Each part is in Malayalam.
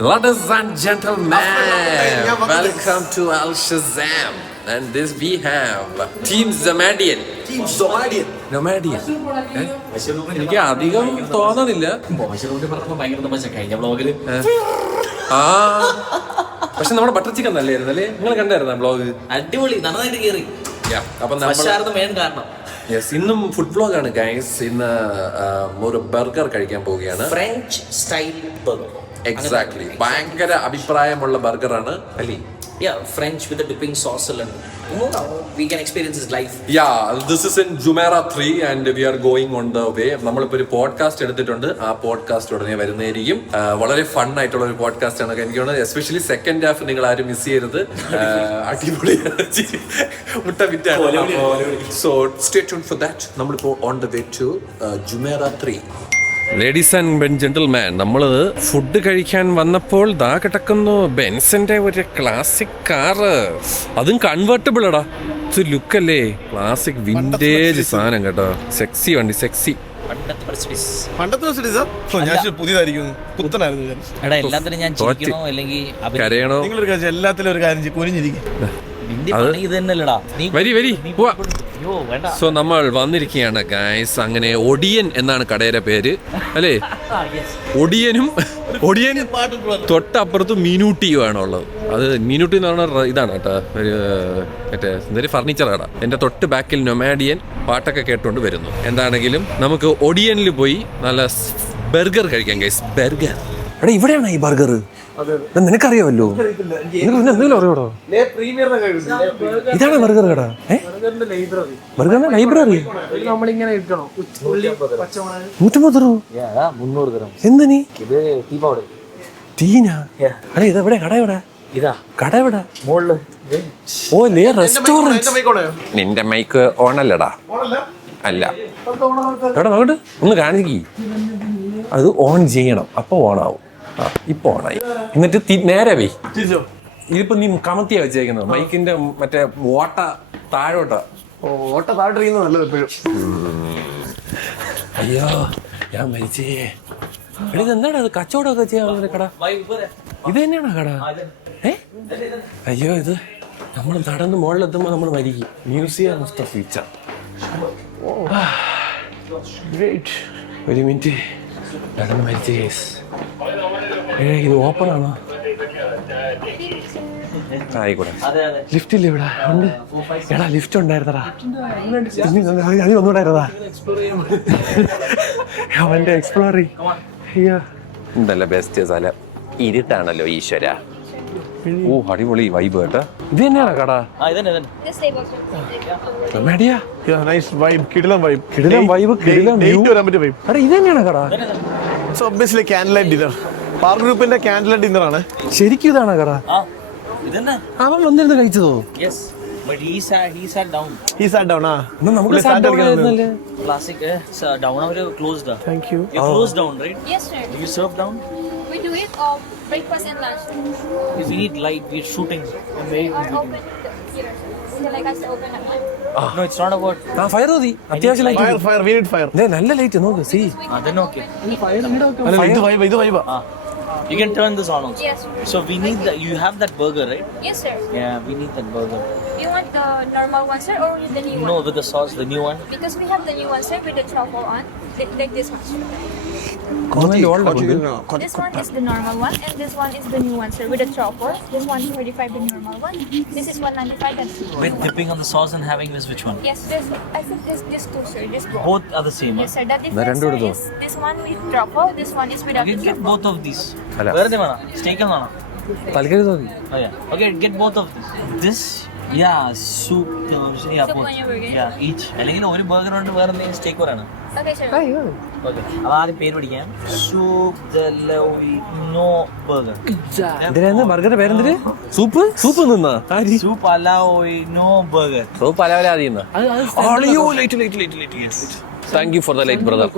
Ladies and gentlemen, welcome to Al Shazam. And this we have Team Nomadian. Nomadian. എനിക്ക് അധികം തോന്നുന്നില്ല. ആ പക്ഷെ നമ്മുടെ ബട്ടർ ചിക്കൻ നല്ലായിരുന്നു അല്ലേ? നിങ്ങൾ കണ്ടായിരുന്ന ബ്ലോഗ്? അടിപൊളി, നന്നായിട്ട് കേറി. അപ്പൊ ഇന്നും ഫുഡ് ബ്ലോഗ് ആണ് ഗൈസ്. ഇന്ന് ഒരു ബർഗർ കഴിക്കാൻ പോവുകയാണ്. French style burger. എക്സാക്ട്ലി. ഭയങ്കര അഭിപ്രായമുള്ള ബർഗറാണ് അല്ലേ? Yeah, French with the dipping sauce and we can experience his life. Yeah, this is in Jumeirah 3 and we are going on the way. നമ്മളിപ്പോൾ ഒരു പോഡ്കാസ്റ്റ് എടുത്തിട്ടുണ്ട്. ആ പോഡ്കാസ്റ്റ് ഉടനെ വരുന്നതായിരിക്കും. വളരെ ഫൺ ആയിട്ടുള്ള ഒരു പോഡ്കാസ്റ്റ് ആണ്. എനിക്ക് തോന്നുന്നത് എസ്പെഷ്യലി സെക്കൻഡ് ഹാഫ് നിങ്ങൾ ആരും മിസ് ചെയ്യരുത്. അടിപൊളി മുട്ട വിറ്റാണ്. So stay tuned for that. നമ്മളിപ്പോൾ on the way to Jumeirah 3. Ladies and gentleman, നമ്മള് ഫുഡ് കഴിക്കാൻ വന്നപ്പോൾ ദാ കിടക്കുന്നു ബെൻസിന്റെ ഒരു ക്ലാസിക് കാറ്. അതും കൺവേർട്ടബിൾ എടാ. ഇത് ലുക്കല്ലേ, ക്ലാസിക് വിന്റേജ് സാധനം കേട്ടോ. സെക്സി വണ്ടി, സെക്സി. കരയണോ? എല്ലാത്തിലും ഒരു കാര്യം കുനിഞ്ഞിരിക്കും. സോ നമ്മൾ വന്നിരിക്കുകയാണ് ഗൈസ്. അങ്ങനെ ഒടിയൻ എന്നാണ് കടയുടെ പേര് അല്ലേ? ഒടിയനും തൊട്ടപ്പുറത്ത് മീനൂട്ടിയുമാണ് ഉള്ളത്. അത് മീനൂട്ടി എന്ന് പറഞ്ഞ ഇതാണ് കേട്ടോ, ഒരു മറ്റേ എന്തൊരു ഫർണിച്ചർ കട. എന്റെ തൊട്ട് ബാക്കിൽ നൊമാഡിയൻ പാട്ടൊക്കെ കേട്ടോണ്ട് വരുന്നു. എന്താണെങ്കിലും നമുക്ക് ഒടിയനിൽ പോയി നല്ല ബർഗർ കഴിക്കാം ഗൈസ്. ബർഗർ എടാ, ഇവിടെയാണ് ഈ ബർഗർ. നിനക്കറിയാമല്ലോ, എന്തെങ്കിലും അറിയോടോ? ഇതാണ് ബർഗർ കട. ബർഗറിന്റെ ലൈബ്രറി. 150 രൂപ. എന്തിനീ തീന? അടേ ഇതെവിടെ കട? എവിടെ കട? എവിടെ? ഓ ലേ റെസ്റ്റോറന്റ്. നിന്റെ മൈക്ക് ഓണല്ലടാ. അല്ല എവിടെ നോക്കട്ടെ, ഒന്ന് കാണിക്കി. അത് ഓൺ ചെയ്യണം, അപ്പൊ ഓണാവും. ഇപ്പൊ ഓണായി. എന്നിട്ട് നേരെ വേ. ഇതിപ്പോ നീ കമത്തിയാ വെച്ചേക്കുന്നത് മൈക്കിന്റെ മറ്റേ ഓട്ട താഴോട്ട. ഓട്ട താഴോട്ട് നല്ലത് എപ്പോഴും. അയ്യോ ഞാൻ മരിച്ചേ. ഇതെന്താണ് അത് കച്ചവടമൊക്കെ ചെയ്യാൻ കട? ഇത് തന്നെയാണോ കട? അയ്യോ ഇത് നമ്മൾ നടന്ന് മുകളിലെത്തുമ്പോ നമ്മൾ മരിക്കും. Museum of the future. ഒരു മിനിറ്റ്, നടന്ന് മരിച്ചേ. ഇത് ഓപ്പൺ ആണോ? ആയിക്കോട്ടെ. ലിഫ്റ്റ് ഇല്ല ഇവിടെ? ഉണ്ട്. എടാ ലിഫ്റ്റ് ഉണ്ടായിരുന്നടാ. അത് ഒന്നുകൂടായിരുന്നാ അവന്റെ എക്സ്പ്ലോറി. അയ്യോ എന്തല്ല ബെസ്റ്റ് സ്ഥലം. ഇരുട്ടാണല്ലോ ഈശ്വര. ഓ അടിപൊളി വൈബ് കേട്ടോ. ഇത് തന്നെയാണോ കട? ഇത് തന്നെയാണോ കട? പാർക്ക് ഗ്രൂപ്പിന്റെ ക്യാൻഡിൽ ഡിന്നർ ആണ്. ശരിക്കും ഇതാണോ കട? അവൻ വന്നിരുന്ന് കഴിച്ചതോ? But he sat down. He sat down. നമുക്ക് Classic down over closed. Thank you. You closed down, right? Yes, sir. Do you serve down? We do it breakfast and lunch. If we need light, we're shooting. We are open here, sir. Would you like us to open at night? No, it's not about. Fire മതി. അത്യാവശ്യം light. Fire. We need fire. നല്ല ലൈറ്റ് നോക്ക്. See Then okay. ഇത് vibe. You can turn this on also. Yes, sir. So we need you have that burger, right? Yes, sir. Yeah, we need that burger. You want the normal one, sir, or the new one? No, with the sauce, the new one. Because we have the new one, sir, with the truffle on. Like this one, sir. This one is the normal one, and this one is the new one, sir, with the truffle. This one is 45, the normal one. This is 195. That's With dipping on the sauce and having this, which one? Yes, I think this two, sir. This both. Both are the same. Yes, sir. The difference sir, is this one with truffle. This one is without Okay, the get truffle. both of these. Where are they, mana? Steak and mana? തലക്കറി തോന്നി. Oh yeah. Okay, get both of this. This, yeah, soup. Yeah, Soup both. on your burger? Yeah, each. അല്ലെങ്കിൽ ഒരു ബർഗർ ഉണ്ട്, വേറെ എന്തെങ്കിലും സ്റ്റേക്ക് വരാണ്. Okay, sir. Okay. അപ്പോൾ ആദ്യം പേര് പഠിക്കാം. സൂപ്പ് ദലൗനോ ബർഗർ. ഇതിനെന്താ ബർഗറിന്റെ പേരെന്തിന്? സൂപ്പ് നിന്നാ സൂപ്പ് അലൗനോ ബർഗർ. സൂപ്പ് അലവലാതി. Thank you for the light brother.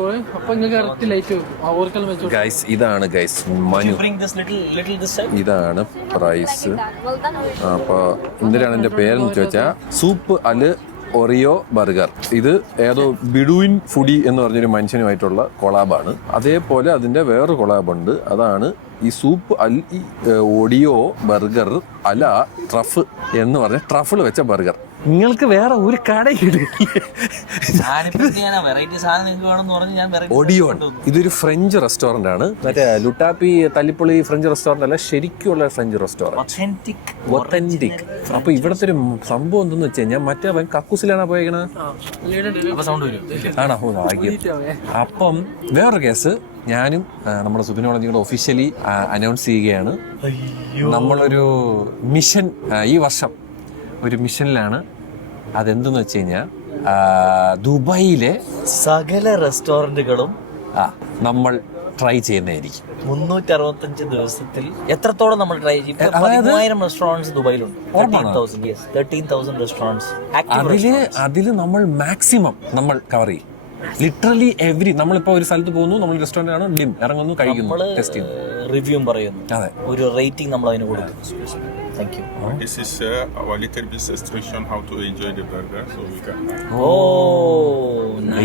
Guys ഇതാണ് ഗൈസ് മനു. ഇതാണ് പ്രൈസ്. അപ്പൊ എന്തിനാണ് എന്റെ പേരെന്ന് ചോദിച്ചാൽ സൂപ്പ് അല് ഒറിയോ ബർഗർ. ഇത് ഏതോ ബിഡുവിൻ ഫുഡി എന്ന് പറഞ്ഞൊരു മനുഷ്യനുമായിട്ടുള്ള കൊളാബാണ്. അതേപോലെ അതിന്റെ വേറൊരു കൊളാബുണ്ട്, അതാണ് ഈ സൂപ്പ് ഒഡിയോ ബർഗർ അല ട്രഫ് എന്ന് പറഞ്ഞ ട്രഫിൾ വെച്ച ബർഗർ. നിങ്ങൾക്ക് വേറെ ഒരു കടയില്ല. വെറൈറ്റി സാധനം നിങ്ങൾക്ക് വേണമെന്ന് പറഞ്ഞ് ഞാൻ ഒഡിയോൺ ഇതൊരു ഫ്രഞ്ച് റെസ്റ്റോറന്റ് ആണ്. മറ്റേ ലുട്ടാപ്പി തല്ലിപ്പൊളി ഫ്രഞ്ച് റെസ്റ്റോറന്റ് അല്ല, ശരിക്കുള്ള ഫ്രഞ്ച് റെസ്റ്റോറന്റ്, ഒത്തന്റിക്. അപ്പൊ ഇവിടത്തെ ഒരു സംഭവം എന്തെന്ന് വെച്ച് കഴിഞ്ഞാൽ മറ്റേ കക്കൂസിലാണോ പോയേക്കണത്? ആണോ? ഭാഗ്യം. അപ്പം വേറൊരു കേസ്, ഞാനും നമ്മുടെ സുബിനോളജിയും കൂടെ ഒഫീഷ്യലി അനൗൺസ് ചെയ്യുകയാണ്. നമ്മളൊരു മിഷൻ ഈ വർഷം ഒരു മിഷനിലാണ്. അതെന്തെന്ന് വെച്ച് കഴിഞ്ഞാൽ ദുബായിലെ സകല റെസ്റ്റോറന്റുകളും നമ്മൾ ട്രൈ ചെയ്യുന്നതായിരിക്കും. 365 ദിവസത്തിൽ എത്രത്തോളം നമ്മൾ ട്രൈ ചെയ്യും. 13,000 റെസ്റ്റോറൻറ്റ്സ് ദുബായിലുണ്ട്. 13,000 റെസ്റ്റോറൻറ്റ്സ്. അതില് നമ്മൾ മാക്സിമം നമ്മൾ കവർ ചെയ്യും. ലിറ്ററലി എവരി നമ്മളിപ്പോ ഒരു സ്ഥലത്ത് പോകുന്നു, നമ്മൾ റെസ്റ്റോറന്റ് ആണ്, ഡിം ഇറങ്ങുന്നു, കഴിക്കുന്നു, ടെസ്റ്റ് ചെയ്യുന്നു, റിവ്യൂ പറയുന്നു, അതെ, ഒരു റേറ്റിംഗ് നമ്മൾ അതിന് കൊടുക്കുന്നു. Thank you. This is our little bit instruction how to enjoy the burger. So we can.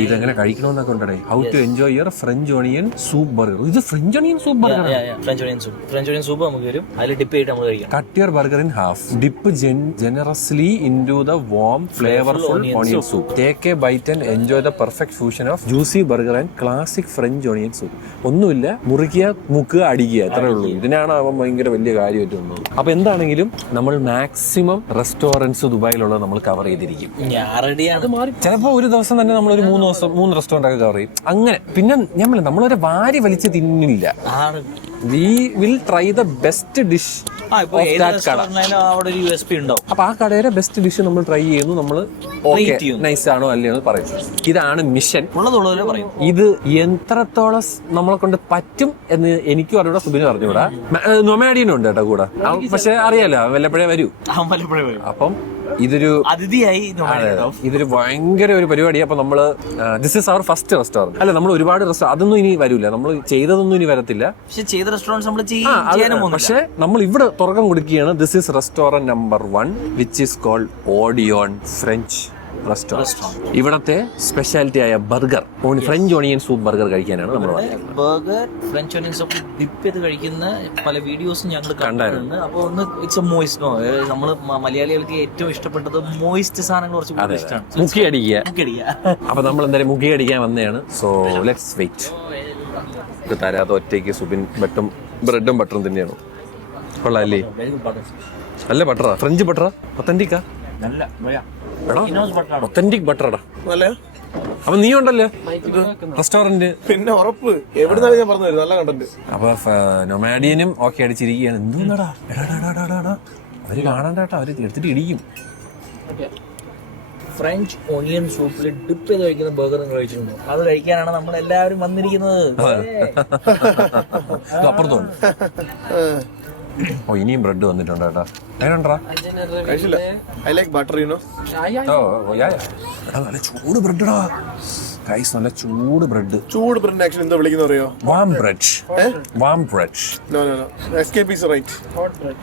ഇതെങ്ങനെ കഴിക്കണമെന്നൊക്കെ ഉണ്ടേ. How to enjoy your French onion soup burger. ഇത് French onion soup burger. French onion soup നമുക്ക് വരും, അതിൽ ഡിപ്പ് ചെയ്തിട്ട് നമ്മൾ കഴിക്കാം. Cut your burger in half, dip generously into the warm flavourful onion soup, take a bite and enjoy the perfect fusion of juicy burger and classic French onion soup. ഒന്നുമില്ല, മുറിക്കുക, മുക്കുക, അടിക്കുക, അത്രേ ഉള്ളൂ. ഇതിനാണ് അവൻ ഭയങ്കര വലിയ കാര്യമായിട്ട് വന്നത്. അപ്പൊ എന്താണെങ്കിലും നമ്മൾ മാക്സിമം റെസ്റ്റോറൻറ്റ്സ് ദുബായിലുള്ളത് നമ്മൾ കവർ ചെയ്തിരിക്കും. ചിലപ്പോ ഒരു ദിവസം തന്നെ നമ്മളൊരു 3 റെസ്റ്റോറന്റ് ഒക്കെ കവർ ചെയ്യും. അങ്ങനെ പിന്നെ നമ്മളൊരു വാരി വലിച്ച് തിന്നില്ല. We will try the best dish of that കട. അപ്പൊ ആ കടയുടെ ബെസ്റ്റ് ഡിഷ് നമ്മൾ ട്രൈ ചെയ്യുന്നു, നമ്മൾ നൈസ് ആണോ അല്ലയോ എന്ന് പറയും. ഇതാണ് മിഷൻ. ഇത് എത്രത്തോളം നമ്മളെ കൊണ്ട് പറ്റും എന്ന് എനിക്കും അറിയൂടാ, സുബിനും അറിഞ്ഞൂടാ. നൊമാഡിയനും ഉണ്ട് കേട്ടോ കൂടെ, പക്ഷെ അറിയാലോ വല്ലപ്പോഴേ വരൂ. അപ്പം ഇതൊരു ഭയങ്കര ഒരു പരിപാടിയാണ്. അപ്പൊ നമ്മള് this is our first restaurant. അല്ല, നമ്മൾ ഒരുപാട് അതൊന്നും ഇനി വരൂല, നമ്മൾ ചെയ്തതൊന്നും ഇനി വരത്തില്ല. പക്ഷെ നമ്മൾ ഇവിടെ തുറക്കം കൊടുക്കുകയാണ്. This is restaurant number 1 which is called Odeon French restaurant. ഇവിടത്തെ സ്പെഷ്യാലിറ്റി ആയ burger, French onion soup burger കഴിക്കാനാണ് നമ്മൾ burger French onion soup dip ചെയ്ത് കഴിക്കുന്ന പല വീഡിയോസും ഞങ്ങൾ കണ്ടായിരുന്നു. അപ്പൊ ഒന്ന് ഇറ്റ്സ് മോയിസ്റ്റ്. നമ്മള് മലയാളികൾക്ക് ഏറ്റവും ഇഷ്ടപ്പെട്ടത് മോയിസ്റ്റ് സാധനങ്ങൾ കുറച്ച് ഇഷ്ടമാണ്. മുക്കി അടിക്കുക. അപ്പൊ നമ്മൾ എന്തായാലും മുക്കി അടിക്കാൻ വന്നതാണ്. So let's wait. ഇത് തരാതെ ഒറ്റയ്ക്ക് സുബിൻ ബ്രെഡും ബട്ടറും തന്നെയാണ്. കൊള്ളാല്ലേ? നല്ല ബട്ടറാ, ഫ്രഞ്ച് ബട്ടറാ, ഒത്തന്റിക്കാ, ഒത്തന്റിക് ബട്ടറാടാ. അപ്പൊ നീ ഉണ്ടല്ലേ റെസ്റ്റോറന്റ്? പിന്നെ ഉറപ്പ്, എവിടുന്നാണ് ഞാൻ പറഞ്ഞത്, നല്ല കണ്ടന്റ്. അപ്പൊ നൊമാഡിയനും ഓക്കെ അടിച്ചിരിക്കുകയാണ്. എന്തോന്നാടാ, അവര് കാണണ്ടാട്ടോ, അവര് എടുത്തിട്ട് ഇടിക്കും. ഫ്രഞ്ച് ഓണിയൻ സൂപ്പിൽ ഡിപ്പ് ചെയ്ത് കഴിക്കുന്ന ബർഗർ നിങ്ങൾ കഴിച്ചിട്ടുണ്ടോ? അത് കഴിക്കാനാണ് നമ്മൾ എല്ലാവരും വന്നിരിക്കുന്നത്. അപ്പുറത്തോണ്ട് ഇനിയും ബ്രെഡ് വന്നിട്ടുണ്ട് കേട്ടോ. കഴിച്ചില്ല. I like butter, you know. നല്ല ചൂട് ബ്രെഡാ ഗൈസ്, നല്ല ചൂട് ബ്രെഡ്. ചൂട് ബ്രെഡ് ആക്ച്വലി എന്താ വിളിക്കുന്നത് അറിയോ? Warm bread. Warm bread. No no no, escape is right.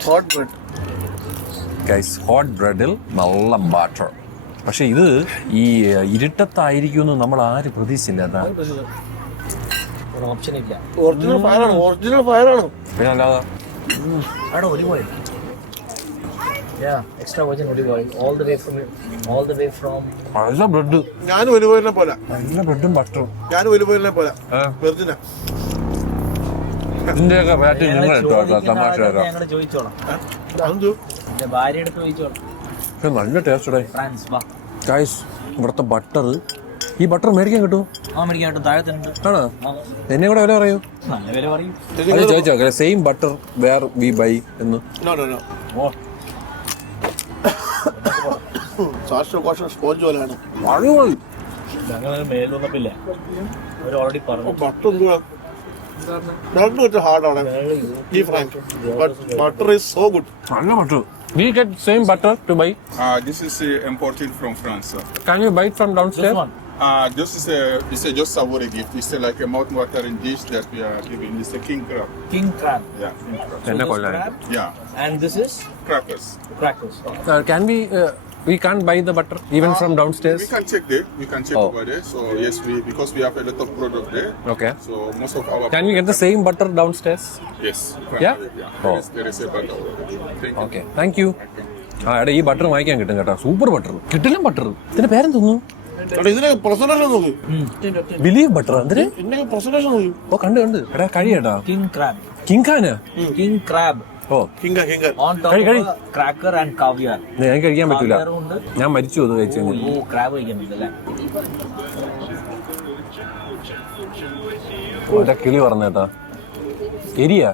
Hot bread guys. Hot ബ്രെഡിൽ നല്ല ബട്ടർ. പക്ഷെ ഇത് ഈ ഇരുട്ടത്തായിരിക്കും നമ്മൾ ആരും പ്രതീക്ഷിച്ചില്ല. ഓപ്ഷൻ ഇല്ല. ഒറിജിനൽ ഫയറാണ്, ഒറിജിനൽ ഫയറാണ്. പിന്നെ അല്ലാതെ olive oil. Yeah, extra virgin olive oil all the way from നല്ല ബ്രെഡ്. ഞാനും ഒലിവോയിലിനെ പോലെ, നല്ല ബ്രെഡും ബട്ടറും. ഞാനും ഒലിവോയിലിനെ പോലെ വെറുതെ. ഇതിന്റെയൊക്കെ റേറ്റ് നിങ്ങൾ കേട്ടോ, തമാശ ഞങ്ങൾ ചോദിച്ചോളാം. ഭാര്യ എടുത്ത് ചോദിച്ചോളാം. നല്ല ടേസ്റ്റ് ഫ്രാൻസ് വാ ഗൈസ്. ഇവിടുത്തെ ബട്ടർ, ഈ ബട്ടർ മേടിക്കാൻ കിട്ടുമോ? മേടിക്കാൻ കിട്ടും, താഴത്തുണ്ട്. ആണോ? എന്നെ കൂടെ വില പറയൂ. നല്ല വില പറയും. അത് ചോദിച്ചോ, same butter where we buy എന്ന്. സ്പോഞ്ച് പോലെയാണ്. ഞങ്ങൾ മേലൊന്നപ്പില്ല, അവർ ഓൾറെഡി പറഞ്ഞു. ബട്ടർ ഹാർഡാണ് ഈ Frank, butter is so good. നല്ല butter. We get same butter to buy. This is imported from France. Can you buy it from downstairs? This one. This is just a gift. It's like a mouth-watering dish that we are giving. It's a king crab. King crab. Yeah, king crab. Enna So this kollana. crab, Yeah, and this is crackers. crackers. Can we We can't buy the butter even from We downstairs. can check there. We can check Oh. over there. So yes, because we have a lot of product there. Okay. So most of our. Can we get the same butter downstairs? Yes. you can Yeah? have it, yeah. Oh. There is a butter over there. Thank you. Okay thank you. ആ എടാ ഈ ബട്ടർ വാങ്ങിക്കാൻ കിട്ടും കേട്ടോ, സൂപ്പർ ബട്ടർ കിട്ടില്ല ബട്ടർ. ഇതിന്റെ പേരും തോന്നുന്നു എടാ ഇതിന്റെ പ്രസന്റേഷൻ നോക്ക്. ബിലീവ് ബട്ടർ എന്തിന്? ഇതിന്റെ പ്രസന്റേഷൻ നോക്ക്. ഓ കണ്ട് എടാ കഴിയേട്ടാ King crab. കിങ് ഖാനാ. King crab. ഓ കിങ്ക. On top കഴി. of a cracker and caviar. ഞാൻ കഴിക്കാൻ പറ്റൂല, Caviar ഉണ്ട്. ഞാൻ മരിച്ചു അത് കഴിച്ചു കഴിഞ്ഞാൽ. ഓ crab കഴിക്കുന്നുണ്ട് അല്ലേ? എന്റെ കിളി പറഞ്ഞേട്ടാ എരിയാ,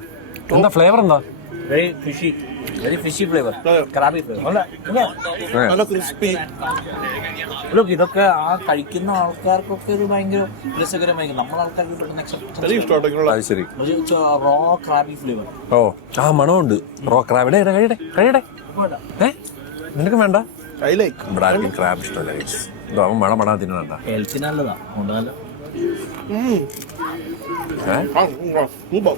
എന്താ ഫ്ലേവർ എന്താ? Very fishy. Very fishy flavor. അതെ. Crabby flavor. അല്ല, ഇല്ലേ? നല്ല ക്രിസ്പി. Look, ഇതൊക്കെ ആ കഴിക്കുന്ന ആൾക്കാർക്കൊക്കെ ഇത് ഭയങ്കര രസകരമായിരിക്കും. നമ്മളെ ആൾക്കാർക്ക് പെട്ടെന്ന് എനിക്ക് acceptance ഇഷ്ടമായിട്ടോ. അത് ശരി. Raw Krabi flavour. ഓ ആ മണമുണ്ട്. റോ ക്രാബ് കഴിയട്ടെ. ഏ നിനക്ക് വേണ്ട? I like. ഇവിടെ ആർക്കും ക്രാബ് ഇഷ്ടമല്ല. ഇതോ അവൻ മണ തിന്നണ്ട. ഹെൽത്തിന് നല്ലതാ. അതുകൊണ്ട് നല്ല സൂപ്പർ.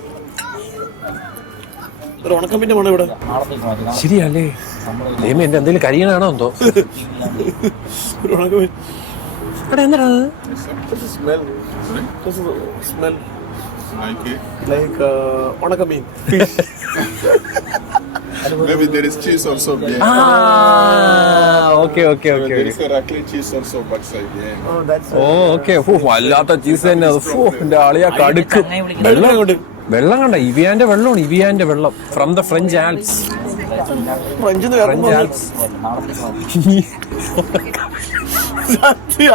ഒരു ഉണക്കമ്പിന്റെ മണം ഇവിടെ. നാളത്തേക്ക് ശരിയല്ലേ? ദൈവമേ, എന്റെ എന്തെങ്കിലും കരിയണാണോ എന്തോ. ഒരു ഉണക്കമ്പിൻ. എടാ എന്താ smell. Smell Like it. Like ഉണക്കമീൻ. Maybe there is cheese also there. Okay There is a raclette cheese also backside there. Oh okay. വല്ലാത്ത ചീസ് തന്നെ അത്. എന്റെ ആളിയാ കടുക്ക്. വെള്ളം അങ്ങോട്ട്. വെള്ളം കണ്ട ഇവിയാന്റെ വെള്ളം ഫ്രം ദ ഫ്രഞ്ച് ആൽപ്സ്. ഫ്രഞ്ചിന്ന് ഫ്രഞ്ച് ആൽപ്സ്.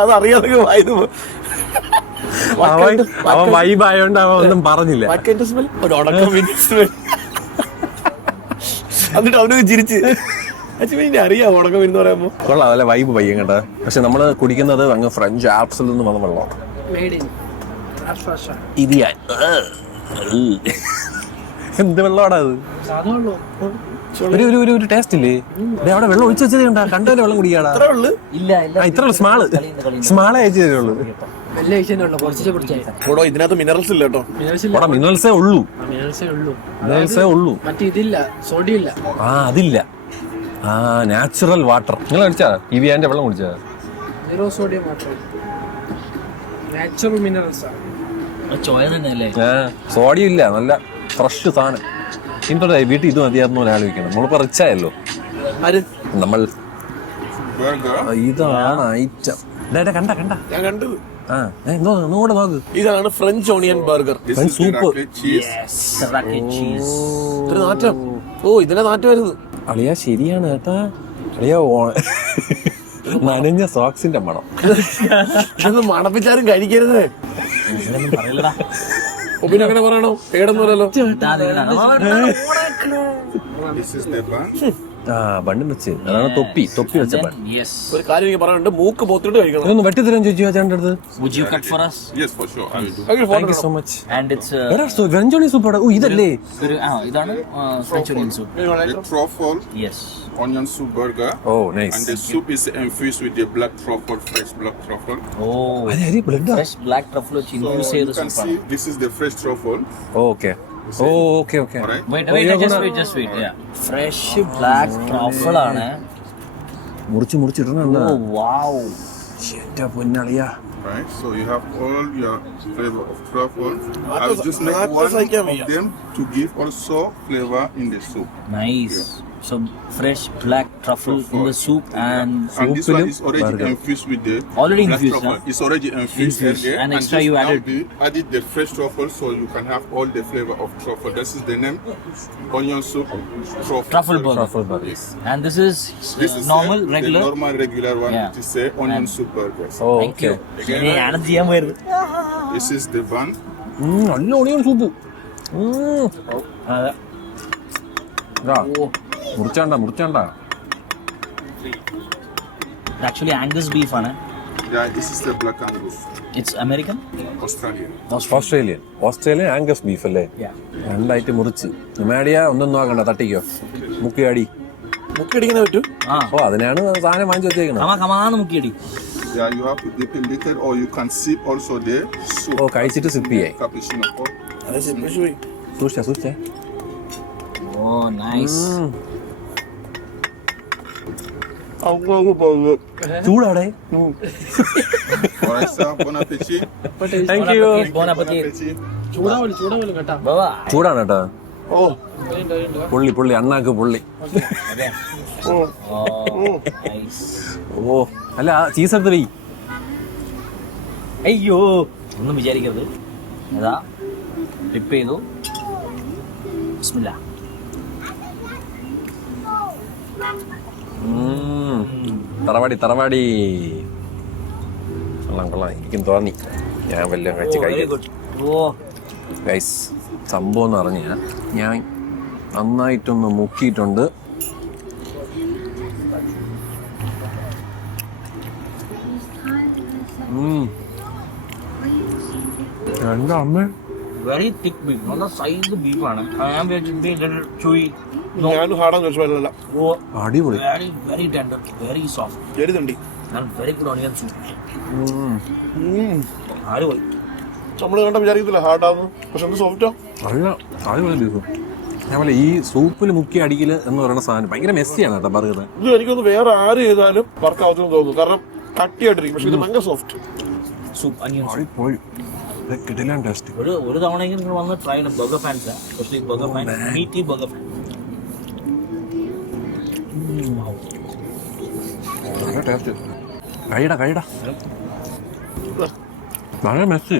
അതറിയാതെ വായത് അവൻ വൈബായോണ്ട് അവൻ ഒന്നും പറഞ്ഞില്ല. സ്മെൽ. ഒരു ഉണക്കമീൻ സ്മെൽ. എന്നിട്ട് അവനൊക്കെ ചിരിച്ച് അച്ഛൻ അറിയാം ഉണക്കമീൻ എന്ന് പറയുമ്പോ. കൊള്ളാം, അതല്ല വൈബ് പയ്യൻ കേട്ടോ. പക്ഷെ നമ്മള് കുടിക്കുന്നത് അങ്ങ് ഫ്രഞ്ച് ആൽപ്സിൽ നിന്ന് വന്ന വെള്ളമാണ്. ഇവിയാൻ എന്ത് വെള്ളമാടാ അത്? ഒരു ടേസ്റ്റ് ഇല്ലേ? അവിടെ വെള്ളം ഒഴിച്ചു വെച്ചത് കണ്ടല്ലേ വെള്ളം കുടിക്കാടാ. അത്രേ ഉള്ളു. ഇല്ല ഇത്ര സ്മാള് അയച്ചു തരുള്ളൂ. കൂടോ ഇതിനകത്ത് മിനറൽസ് ഇല്ല കേട്ടോ. അവിടെ മിനറൽസേ ഉള്ളൂ. മറ്റിതില്ല, സോഡിയം ഇല്ല. ആ അതില്ല. ആ നാച്ചുറൽ വാട്ടർ. നിങ്ങൾ കുടിച്ചാ ഇവിയാന്റെ വെള്ളം കുടിച്ചാ? സീറോ സോഡിയം മാത്രം, നാച്ചുറൽ മിനറൽസ് ആണ്. ചോയ തന്നെ അല്ലേ? സോഡിയം ഇല്ല, നല്ല ഫ്രഷ് സാധനം. ഇന്നത്തെ വീട്ടിൽ ഇത് മതിയായിരുന്നു ആലോചിക്കണം. നമ്മളിപ്പോ റിച്ചായല്ലോ. നമ്മൾ Burger. ഇതാണ് ഐറ്റം. കണ്ട ഞാൻ കണ്ടത് ആ എന്തോ ഒന്നുകൂടെ നോക്ക്. ഇതാണ് French onion burger. This And is soup. the raclette cheese. Raclette cheese. ഇത്ര നാറ്റം. ഓ ഇതിനെ നാറ്റം വരുന്നത്. അളിയാ ശരിയാണ് കേട്ടാ. അളിയാ നനഞ്ഞ സോക്സിന്റെ മണം. ഇതൊന്നും മണപ്പിച്ചാരും കഴിക്കരുത്. അങ്ങനെയൊന്നും പറയില്ലടാ. പിന്നെ അങ്ങനെ പറയണോ? പേടൊന്നും പറയല്ലോ. This is the bun. ആ ബണ്ണും വെച്ച് അതാണ് തൊപ്പി വെച്ച ബൺ. Yes. ഒരു കാര്യം എനിക്ക് പറയാനുണ്ട്, മൂക്ക് പോത്തിട്ട് കഴിക്കണം. ഇതൊന്ന് വെട്ടിത്തരാൻ ചോദിച്ചു ചേട്ടൻ്റെ അടുത്ത്. Would you cut for us? Yes, for sure. I will do. അങ്ങനെ thank you photo so much. And it's വെഞ്ചോണി സൂപ്പർ. ഓ ഇതല്ലേ? ഇതാണ് French onion soup. The truffle Yes. onion soup burger. Oh And nice. the soup is infused with the black truffle, fresh black truffle. Oh. അരി ബ്ലെൻഡാ. Fresh black truffle വെച്ച് So infuse you ചെയ്ത can soup ആണ്. see this is the fresh truffle. Okay. Oh okay. Alright. Wait, just wait. Yeah. Fresh black truffle ആണ്. മുറിച്ചിടണ. Oh wow. എന്റെ പൊന്നളിയാ. Right. So you have all your flavor of truffle. I will just make Not one just like yummy. of them to give also flavor in the soup. Nice. So fresh black truffle in the soup and this one is already burger. infused with the Already black infused, truffle. huh? It's already infused. Infused. There, And extra just you now added. we added the fresh truffle, so you can have all the flavor of truffle. This is the name, onion soup truffle burger. Truffle burger. Yes. And this is This is normal, the regular. normal regular one. Yeah. It is a onion And- soup burger. Thank you. ഞാനും ചെയ്യാൻ പോയത്. This is the bun. നല്ല ഓണിയൻ സൂപ്പ്. അതെ. മുറിച്ചാണ്ട. Actually Angus beef ആണ്. Yeah, this is the black Angus, It's American. Australian. Australian Angus beef അല്ലേ? Yeah. രണ്ടായിട്ട് മുറിച്ച്. മേടിയാ ഒന്നും നോക്കണ്ട, തട്ടിക്കോ മുക്കിയാടി. മുക്കടിക്കുന്ന പറ്റും. ആ. ഓ അതിനാണ് സാധനം വാങ്ങിച്ചു വെച്ചേക്കുന്നത്. കമാന്ന് മുക്കിയടി. Yeah, you have to dip in liquor or you can sip also the soup. ഓ കഴിച്ചിട്ട് സിപ്പ് ചെയ്യായി. Cappuccino. Oh, അതെ ശരി. Oh nice. ചൂടാടേ. Alright, sir. Bon appetit. Thank you. Bon appetit. ചൂടാവലും കേട്ടാ. ബാബാ. ചൂടാണ് കേട്ടോ. ഓ പുള്ളി അണ്ണാക്ക് പുള്ളി. Nice. ഓ അല്ല ചീസ് എടുത്ത് വെയ്. അയ്യോ ഒന്നും വിചാരിക്കരുത്. അതാ ടിപ്പ് ചെയ്തു. ബിസ്മില്ലാ. തറവാടി കൊള്ളാം എനിക്കും തോന്നി. ഞാൻ വല്ലതും കഴിച്ച് വെരി കഴിക്കും. ഗുഡ്. ഓ ഗൈസ് സംഭവം എന്ന് പറഞ്ഞാൽ ഞാൻ നന്നായിട്ടൊന്ന് മുക്കിയിട്ടുണ്ട്. എന്താ അമ്മ വെരി തിക്ക് ബീഫ്. നല്ല സൈസ് ബീഫാണ്. ഞാൻ ചുയി. ഞാനും ഹാർഡാന്ന് ചോദിച്ചില്ല. ഓ അടിപൊളി. Very very tender, very soft എഴുതണ്ടി and very good onion soup. അടിപൊളി. നമ്മള് കണ്ട വിചാരിക്കത്തില്ല ഹാർഡാന്ന്, പക്ഷെ എന്ത് സോഫ്റ്റാ. നല്ല അടിപൊളി ബീഫ്. ഞാൻ പോലെ ഈ സൂപ്പിൽ മുക്കി അടിക്കല് എന്ന് പറയുന്ന സാധനം ഭയങ്കര മെസ്സിയാണ് കേട്ടോ ബർഗർ. ഇത് എനിക്കൊന്ന് വേറെ ആര് ചെയ്താലും വർക്കാവത്തെന്ന് തോന്നുന്നു, കാരണം കട്ടിയായിട്ടിരിക്കും. പക്ഷെ ഇത് ഭയങ്കര സോഫ്റ്റ്. Soup onion soup. കിടിലൻ ടേസ്റ്റ്. ഒരു തവണയെങ്കിലും നിങ്ങൾ വന്ന് ട്രൈ ചെയ്യണം. Burger fans, especially burger fan, meaty burger fan. നല്ല ടേസ്റ്റ്. കഴിയടാ നല്ല മെസ്സി.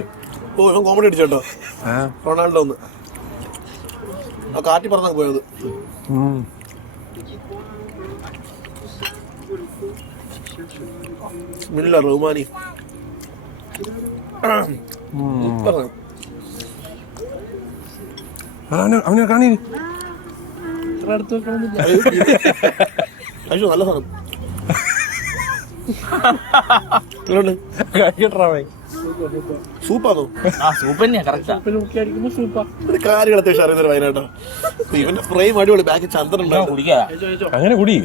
ഓ ഇവൻ കോമഡി അടിച്ചോട്ടോ റൊണാൾഡോ ഒന്ന് ആ കാറ്റി പറഞ്ഞാൽ പോയത്. മില്ല റഹ്മാനി അവനെ കാണി. അയ്യോ നല്ല സാധനം. സൂപ്പാണോ? ആ സൂപ്പ് തന്നെയാ കറക്റ്റാ. ഒരു കാര്യം അത്യാവശ്യം അറിയുന്നൊരു വയനാട്ടോ. ഇവന്റെ ഫ്രെയിം അടിപൊളി. ബാക്കി ചന്ദ്രൻ ഉണ്ടായിരുന്നു. കുടിക്കാ. അങ്ങനെ കുടി.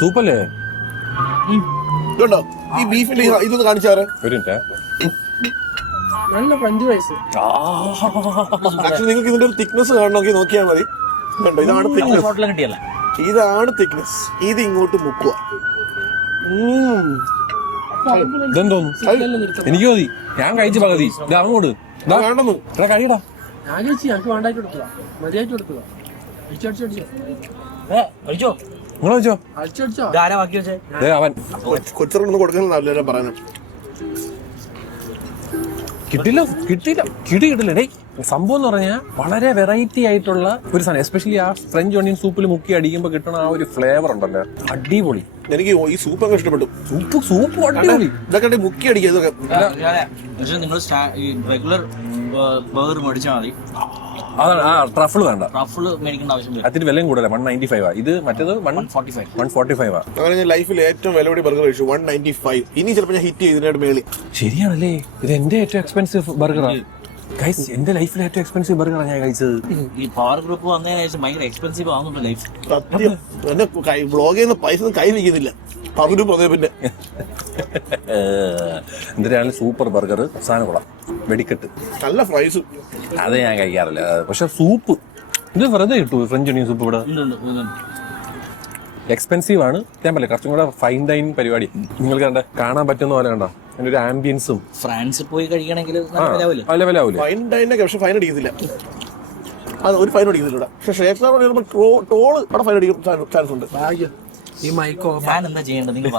സൂപ്പല്ലേ? ഇതുണ്ടോ ഈ ബീഫിന്റെ ഇതൊന്ന് കാണിച്ചാറ്. ഒരു മിനിറ്റ്. നല്ല ഫ്രഞ്ച് ഫ്രൈസ്. ആക്ച്വലി നിങ്ങൾക്ക് ഇതിന്റെ ഒരു തിക്നെസ് കാണണമെങ്കിൽ നോക്കിയാൽ മതി. കണ്ടോ ഇതാണ് തിക്നെസ്. ഹോട്ടലിൽ കിട്ടിയല്ല. ഇതാണ് തിക്നെസ്. ഇത് ഇങ്ങോട്ട് മുക്കുക. ഇതെന്തോന്നു എനിക്ക് മതി. ഞാൻ കഴിച്ച പകുതി ഇത് അങ്ങോട്ട് വേണ്ടെന്ന് കഴിയടാ. ഞാൻ ചോദിച്ചു ഞങ്ങൾക്ക് വേണ്ടായിട്ട് കൊടുത്തതാ, മര്യാദ കൊടുത്തതാ. അടിച്ചോ കഴിച്ചോ. നിങ്ങൾ വെച്ചോ. അടിച്ചോ. ധാരാ ബാക്കി വെച്ചേ. അവൻ കൊച്ചറൊന്നും കൊടുക്കുന്നില്ല പറയുന്നത്. കിട്ടില്ല ഡേ. സംഭവം എന്ന് പറഞ്ഞാൽ വളരെ വെറൈറ്റി ആയിട്ടുള്ള ഒരു സാധനം. എസ്പെഷ്യലി ആ ഫ്രഞ്ച് ഓണിയൻ സൂപ്പിൽ മുക്കി അടിക്കുമ്പോൾ കിട്ടുന്ന ആ ഒരു ഫ്ലേവർ ഉണ്ടല്ലോ, അടിപൊളി. എനിക്ക് ഈ സൂപ്പ് അങ്ങ് ഇഷ്ടപ്പെട്ടു. സൂപ്പ് അടിപൊളി. ഇതൊക്കെ മുക്കി അടിക്കുക. ഇതൊക്കെ പക്ഷെ നിങ്ങൾ റെഗുലർ ബർഗർ മേടിച്ചാൽ മതി. അതാണ് ആ ട്രഫിൾ വേണ്ട. ട്രഫിൾ മേടിക്കേണ്ട ആവശ്യമില്ല. അതിന് വിലയും കൂടുതലാണ്. 195 ഇത് മറ്റേത് 145. അങ്ങനെ ഞാൻ ലൈഫിൽ ഏറ്റവും വിലകൂടി ബർഗർ കഴിച്ചു 195. ഇനി ചിലപ്പോൾ ഞാൻ ഹിറ്റ് ചെയ്തതിനായിട്ട് മേളി. ശരിയാണല്ലേ, ഇത് എന്റെ ഏറ്റവും എക്സ്പെൻസീവ് ബർഗറാണ് ഗൈസ്. എന്റെ ലൈഫിലെ ഏറ്റവും എക്സ്പെൻസീവ് ബർഗറാണ് ഞാൻ കഴിച്ചത്. ഈ പവർ ഗ്രൂപ്പ് വന്നതിന് ശേഷം ഭയങ്കര എക്സ്പെൻസീവ് ആവുന്നുണ്ട് ലൈഫ്. സത്യം എന്നെ വ്ളോഗ് ചെയ്യുന്ന പൈസ ഒന്നും കൈ വയ്ക്കുന്നില്ല. പകുതി പ്രതീപിന്റെ എന്തിനാണ് സൂപ്പർ ബർഗർ സാധനം കൊള്ളാം. വെടിക്കെട്ട് നല്ല ഫ്രൈസ്. അത് ഞാൻ കഴിക്കാറില്ല. പക്ഷെ സൂപ്പ് ഇത് വെറുതെ കിട്ടൂ. ഫ്രഞ്ച് ഓണിയൻ സൂപ്പ് ഇവിടെ എക്സ്പെൻസീവ് ആണ്. ഞാൻ പറയില്ല, കുറച്ചും കൂടെ ഫൈൻ ഡൈൻ പരിപാടി. നിങ്ങൾക്ക് കണ്ട കാണാൻ പറ്റുന്ന പോലെ കണ്ടോ അതിന്റെ ഒരു ആംബിയൻസും. ഫ്രാൻസിൽ പോയി കഴിക്കണമെങ്കിൽ ലെവലാവൂലേ. ഫൈൻ ഡൈനൊക്കെ പക്ഷെ ഫൈൻ അടിക്കുന്നില്ല. അത് ഒരു ഫൈൻ അടിക്കുന്നില്ല ഇവിടെ. പക്ഷെ ഷേക്സ്പിയർ ടോള് അവിടെ ഫൈൻ അടിക്കും ചാൻസ് ഉണ്ട്. ഈ മൈക്കോ ഞാൻ എന്താ ചെയ്യേണ്ടത് നിങ്ങൾ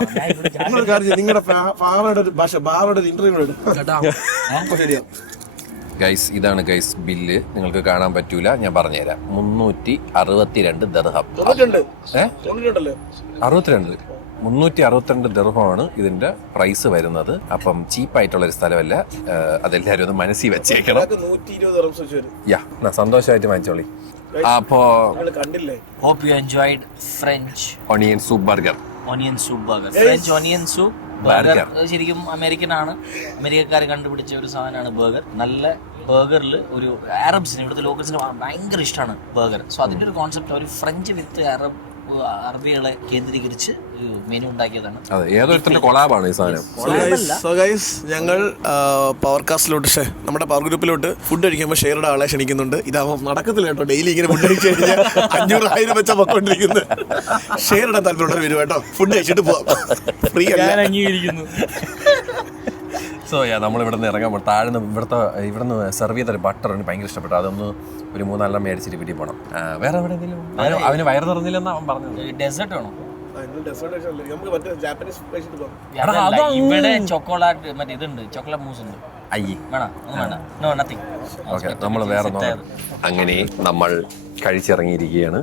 നിങ്ങളുടെ ഫാവറുടെ ഒരു ഭാഷ ബാവറുടെ ഇന്റർവ്യൂ ശരിയാ. ഗൈസ് ഇതാണ് ഗൈസ് ബില്ല്. നിങ്ങൾക്ക് കാണാൻ പറ്റൂല, ഞാൻ പറഞ്ഞുതരാം. 362 ദിർഹം. 362 ദിർഹമാണ് ഇതിന്റെ പ്രൈസ് വരുന്നത്. അപ്പം ചീപ്പായിട്ടുള്ള ഒരു സ്ഥലമല്ല. അതെല്ലാരും ഒന്ന് മനസ്സിൽ വെച്ചേക്കണം. 120 യാ സന്തോഷമായിട്ട് വാങ്ങിച്ചോളി. അപ്പോ കണ്ടില്ലേ? Hope you enjoyed French onion soup burger. Onion soup burger. French onion soup burger ശരിക്കും അമേരിക്കൻ ആണ്. അമേരിക്കക്കാർ കണ്ടുപിടിച്ച ഒരു സാധനമാണ് ബർഗർ. നല്ല ബർഗറിൽ ഒരു അറബ്സിന്, ഇവിടുത്തെ ലോക്കൽസിന് ഭയങ്കര ഇഷ്ടമാണ് ബർഗർ. സോ അതിന്റെ ഒരു കോൺസെപ്റ്റ് ഒരു ഫ്രഞ്ച് വിത്ത് അറബ് അറബികളെ കേന്ദ്രീകരിച്ച് മെനു ഉണ്ടാക്കിയതാണ്. അതെ, ഏതൊരുത്തിന്റെ കൊളാബാണ് ഈ സാധനം. സോ ഗൈസ്, ഞങ്ങൾ പവർ കാസ്റ്റിലോട്ട് നമ്മുടെ പവർ ഗ്രൂപ്പിലോട്ട് ഫുഡ് കഴിക്കുമ്പോൾ ഷെയറുടെ ആളെ ക്ഷണിക്കുന്നുണ്ട്. ഇതാവുമ്പോൾ നടക്കത്തില്ല കേട്ടോ, ഡെയിലി ഇങ്ങനെ ഫുഡ് കഴിച്ച് കഴിഞ്ഞാൽ 500,000 വെച്ചാൽ പൊക്കോണ്ടിരിക്കുന്നത്. ഷെയർ ഇടാൻ താല്പര്യമുള്ളവർ വരും കേട്ടോ, ഫുഡ് കഴിച്ചിട്ട് പോവാം, ഫ്രീ അല്ല. അംഗീകരിക്കുന്നു. സോ നമ്മൾ ഇവിടെ നിന്ന് ഇറങ്ങാൻ പോകും. താഴ്ന്ന് ഇവിടുന്ന് സെർവ് ചെയ്തൊരു ബട്ടർ എനിക്ക് ഭയങ്കര ഇഷ്ടപ്പെട്ടു. അതൊന്ന് ഒരു 3-4 മേടിച്ചിട്ട് വീട്ടിൽ പോകണം. വേറെ എവിടെയെങ്കിലും അവന് വയറ് നിറഞ്ഞില്ലെന്നാ അവൻ പറഞ്ഞത്. ഡെസേർട്ട് വേണോ? നമുക്ക് മറ്റേ ജാപ്പനീസ് കഴിച്ചിട്ട് പോകാം. ഇവിടെ ചോക്കോളാറ്റ് മറ്റേ ഇതുണ്ട്, ചോക്ലേറ്റ് മൂസ് ഉണ്ട്. അയ്യേ, വേണം നോ നത്തിങ്. ഓക്കെ, നമ്മൾ വേറെ അങ്ങനെ നമ്മൾ കഴിച്ചിറങ്ങിയിരിക്കുകയാണ്.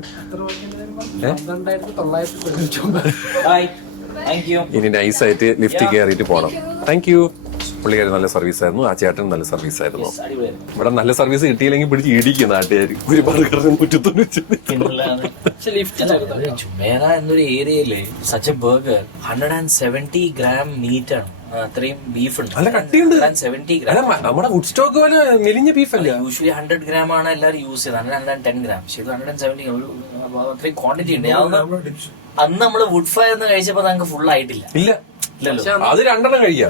ഇനി നൈസായിട്ട് ലിഫ്റ്റ് കയറിയിട്ട് പോകണം. Thank you. പുള്ളിക്കാരി നല്ല സർവീസ് ആയിരുന്നു, ആ ചേട്ടൻ നല്ല സർവീസ് ആയിരുന്നു. ഇവിടെ നല്ല സർവീസ് കിട്ടിയില്ലെങ്കിൽ പിടിച്ച് ഇടിക്കും നാട്ടുകാർ. ഒരു ബർഗറിന് 190. ജുമേറ എന്നൊരു ഏരിയയില് such a burger 170 gram meat ആണ്, അത്രയും ബീഫ് ഉണ്ട്. നല്ല കട്ടിയുണ്ട്. 170 gram. നമ്മുടെ വുഡ് സ്റ്റോക്ക് പോലെ മെലിഞ്ഞ ബീഫല്ല. യൂഷ്വലി 100 gram ആണ് എല്ലാവരും യൂസ് ചെയ്തത്, 110 gram. പക്ഷെ ഇത് 170 അത്രയും ക്വാണ്ടിറ്റി ഉണ്ട്. അന്ന് നമ്മള് വുഡ് ഫയർ എന്ന് കഴിച്ചപ്പോ നമുക്ക് ഫുൾ ആയിട്ടില്ല. ഇല്ല, അത് 2 കഴിക്കാം.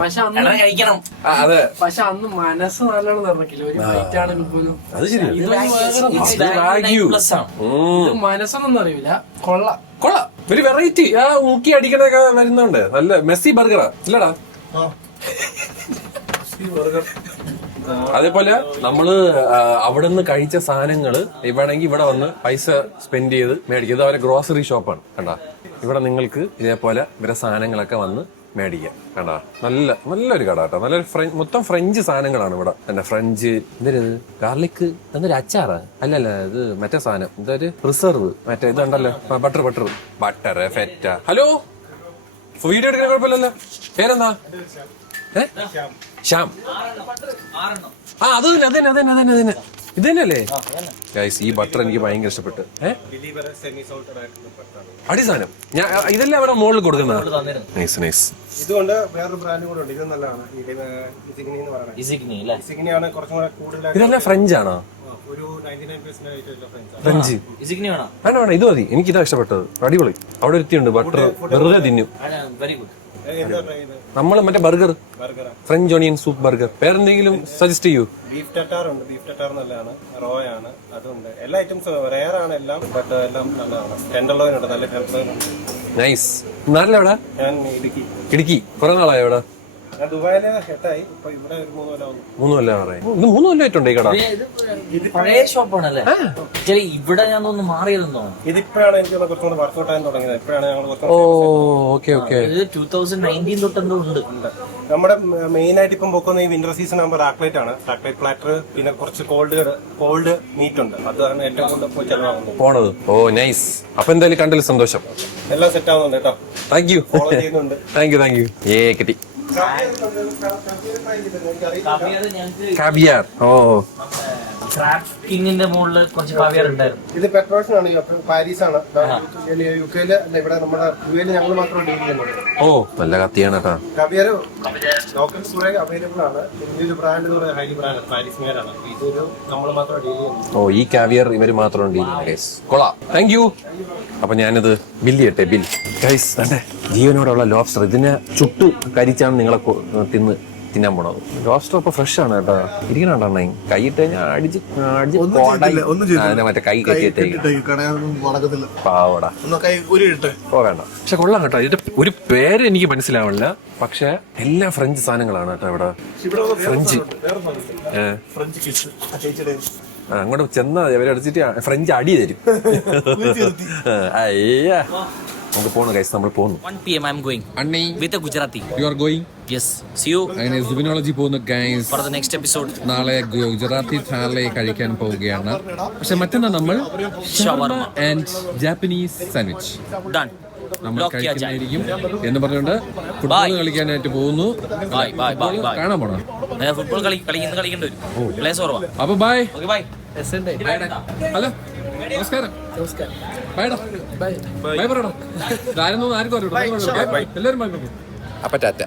കഴിക്കണം. അതെ, പക്ഷെ അന്ന് മനസ്സ് നല്ലോണം നിറഞ്ഞില്ല. ഒരു ഫൈറ്റ് ആണെങ്കിൽ പോലും അത് ശരിയാണ്. ഇത് മനസ്സൊന്നും അറിയില്ല. കൊള്ളാം, ഒരു വെറൈറ്റി. ആ ഊക്കി അടിക്കണൊക്കെ വരുന്നുണ്ട്. നല്ല മെസ്സി ബർഗറാ ഇല്ലടാ. അതേപോലെ നമ്മള് അവിടെ നിന്ന് കഴിച്ച സാധനങ്ങള് വേണമെങ്കിൽ ഇവിടെ വന്ന് പൈസ സ്പെൻഡ് ചെയ്ത് മേടിക്കും. ഇത് അവരെ ഗ്രോസറി ഷോപ്പാണ് കണ്ടാ. ഇവിടെ നിങ്ങൾക്ക് ഇതേപോലെ ഇവരെ സാധനങ്ങളൊക്കെ വന്ന് മേടിക്കാം കണ്ടാ. നല്ലൊരു കട കേട്ടോ. നല്ലൊരു മൊത്തം ഫ്രഞ്ച് സാധനങ്ങളാണ് ഇവിടെ. പിന്നെ ഫ്രഞ്ച് എന്തരത്, ഗാർലിക് എന്തൊരു അച്ചാറ് അല്ലല്ല, ഇത് മറ്റേ സാധനം എന്തൊരു റിസർവ്, മറ്റേ ഇതുണ്ടല്ലോ ബട്ടർ ഫെറ്റ. ഹലോ, വീഡിയോ എടുക്കുന്ന കുഴപ്പമില്ലല്ലോ. പേരെന്താ? ശ്യാം. അത് തന്നെ ഇത് തന്നെയല്ലേ ഗൈസ്? ഈ ബട്ടർ എനിക്ക് ഭയങ്കര ഇഷ്ടപ്പെട്ടു. അടി സാധനം. ഞാൻ ഇതെല്ലാം അവിടെ മുകളിൽ കൊടുക്കുന്നത്. Nice nice. ഇതുകൊണ്ട് വേറൊരു ബ്രാൻഡ് കൂടെ ഉണ്ട്, ഇത് നല്ലതാണ്. ഇതെല്ലാം ഫ്രഞ്ച് ആണോ? ഫ്രഞ്ച് വേണം. ഇത് മതി, എനിക്ക് ഇതാ ഇഷ്ടപ്പെട്ടത്. അടിപൊളി. അവിടെ ഒരുത്തിയുണ്ട് ബട്ടർ വെറുതെ തിന്നും. നമ്മള് മറ്റേ burger, French onion soup burger. വേറെന്തെങ്കിലും സജസ്റ്റ് ചെയ്യൂ? ബീഫ് ടട്ടാർ ഉണ്ട്. ബീഫ് ടട്ടാർ നല്ലതാണ്, റോ ആണ്, അതുണ്ട്. എല്ലാ ഐറ്റംസും റെയർ ആണ് എല്ലാം, ബട്ട് എല്ലാം നല്ലതാണ്. ടെൻഡർലോയിൻ ഉണ്ട്, നല്ല ടെൻഡർലോയിൻ ഉണ്ട്. നൈസ്. നാട്ടിലെ എവിടെ? ഞാൻ ഇടുക്കി. കുറെ നാളായോ എവിടെ? ഞാൻ ദുബായില് ഹെട്ടായി. ഇപ്പൊ ഇവിടെ ഒരു 3 കൊല്ലം. 3 കൊല്ലം പറയാം. ഇത് 3 കൊല്ലമായിട്ടുണ്ടോ ഈ കട? പഴയ ഷോപ്പാണല്ലേ? ഇവിടെ ഞാൻ ഒന്ന് മാറിയതെന്നോ. ഇതിപ്പോഴാണ് എനിക്ക് കുറച്ചുകൂടെ വർക്ക്ഔട്ട് ആയി തുടങ്ങിയത്. ഇപ്പോഴാണ് ഞങ്ങൾ ഓക്കെ. 2019 തൊട്ടെന്തോ ഉണ്ട്. നമ്മുടെ മെയിൻ ആയിട്ട് ഇപ്പം പൊക്കുന്ന ഈ വിന്റർ സീസൺ ആകുമ്പോൾ റാക്ലേറ്റ് ആണ്. റാക്ലേറ്റ് പ്ലാറ്റർ, പിന്നെ കുറച്ച് കോൾഡ് മീറ്റ് ഉണ്ട്. അതാണ് ഏറ്റവും കൂടുതൽ ചെലവാകുന്നത് പോണത്. നൈസ്. അപ്പൊ എന്തായാലും കണ്ടതിൽ സന്തോഷം. എല്ലാം സെറ്റ് ആവുന്നുണ്ട് കേട്ടോ. Thank you. Thank you. കിട്ടി. കാവിയാർ. കിങ്ങിന്റെ മുകളിൽ കുറച്ച് കാവിയാർ ഉണ്ടായിരുന്നു. ഇത് പെട്രോഷനാണ്, പാരീസ് ആണ്. യുകെയില് അല്ല, ഇവിടെ നമ്മുടെ യുഎയിൽ ഞങ്ങൾ മാത്രം ഡീൽ ചെയ്യുന്നുണ്ട്. നല്ല കത്തിയാണ് കേട്ടോ. കാവിയാർ ലോക്കൽ കുറെ അവൈലബിൾ ആണ്. ഇതിന്റെ ബ്രാൻഡ് എന്ന് പറയുന്നത് ഹൈലി ബ്രാൻഡ് പാരീസ് മേലാണ്. ഇതൊരു നമ്മൾ മാത്രം ഡീൽ ചെയ്യുന്നു. ഈ കാവിയർ ഇവര് മാത്രം ഡീൽ ചെയ്യുന്നു. കൊള്ളാം. Thank you. അപ്പൊ ഞാനിത് ബില്ല് ചെയ്യട്ടെ. Bill guys. അതെ, ജീവനോടുള്ള ലോബ്സ്റ്റർ. ഇതിനെ ചുട്ടു കരിച്ചാണ് നിങ്ങളെ തിന്നാൻ പോണത്. ലോബ്സ്റ്റർ ഇപ്പൊ ഫ്രഷ് ആണ് കേട്ടോ. ഇരിക്കണ കൈയിട്ട് കഴിഞ്ഞാൽ അടിച്ച് മറ്റേ കൈ കെട്ടിയിട്ട് പാവടാ. വേണ്ട. പക്ഷെ കൊള്ളാം കേട്ടോ. ഇതിന്റെ ഒരു പേര് എനിക്ക് മനസ്സിലാവില്ല, പക്ഷെ എല്ലാം ഫ്രഞ്ച് സാധനങ്ങളാണ് കേട്ടോ ഇവിടെ. ഫ്രഞ്ച് അങ്ങോട്ട് ചെന്നാ അവരടിച്ചിട്ട് ഫ്രഞ്ച് അടി തരും. അയ്യാ, നമുക്ക് പോണു ഗൈസ്. നമ്മൾ പോകുന്നു. 1 PM I'm going with a Gujarati. You are going? Yes. See you. അങ്ങനെ സുബിനോളജി പോകുന്നു guys. For the next episode. നാളെ ഗുജറാത്തി താലി കഴിക്കാൻ പോവുകയാണ്. പക്ഷെ മറ്റന്നാ നമ്മൾ ഷവർമ ആൻഡ് ജാപ്പനീസ് സാൻഡ്വിച്ച് Done. നമ്മൾ കഴിക്കുന്നതായിരിക്കും എന്ന് പറഞ്ഞുകൊണ്ട് ഫുട്ബോൾ കളിക്കാനായിട്ട് പോകുന്നു. കാണാൻ പോണോ? ഫുട്ബോൾ കളിക്കേണ്ടി വരും. പ്ലേസ് കുറവാ. അപ്പൊ ബൈ. Okay bye. ഹലോ, നമസ്കാരം. ബൈഡാ. ബൈ പറയണം. ആരും അറിയില്ല. എല്ലാവരും ബൈ. അപ്പൊ ടാറ്റ.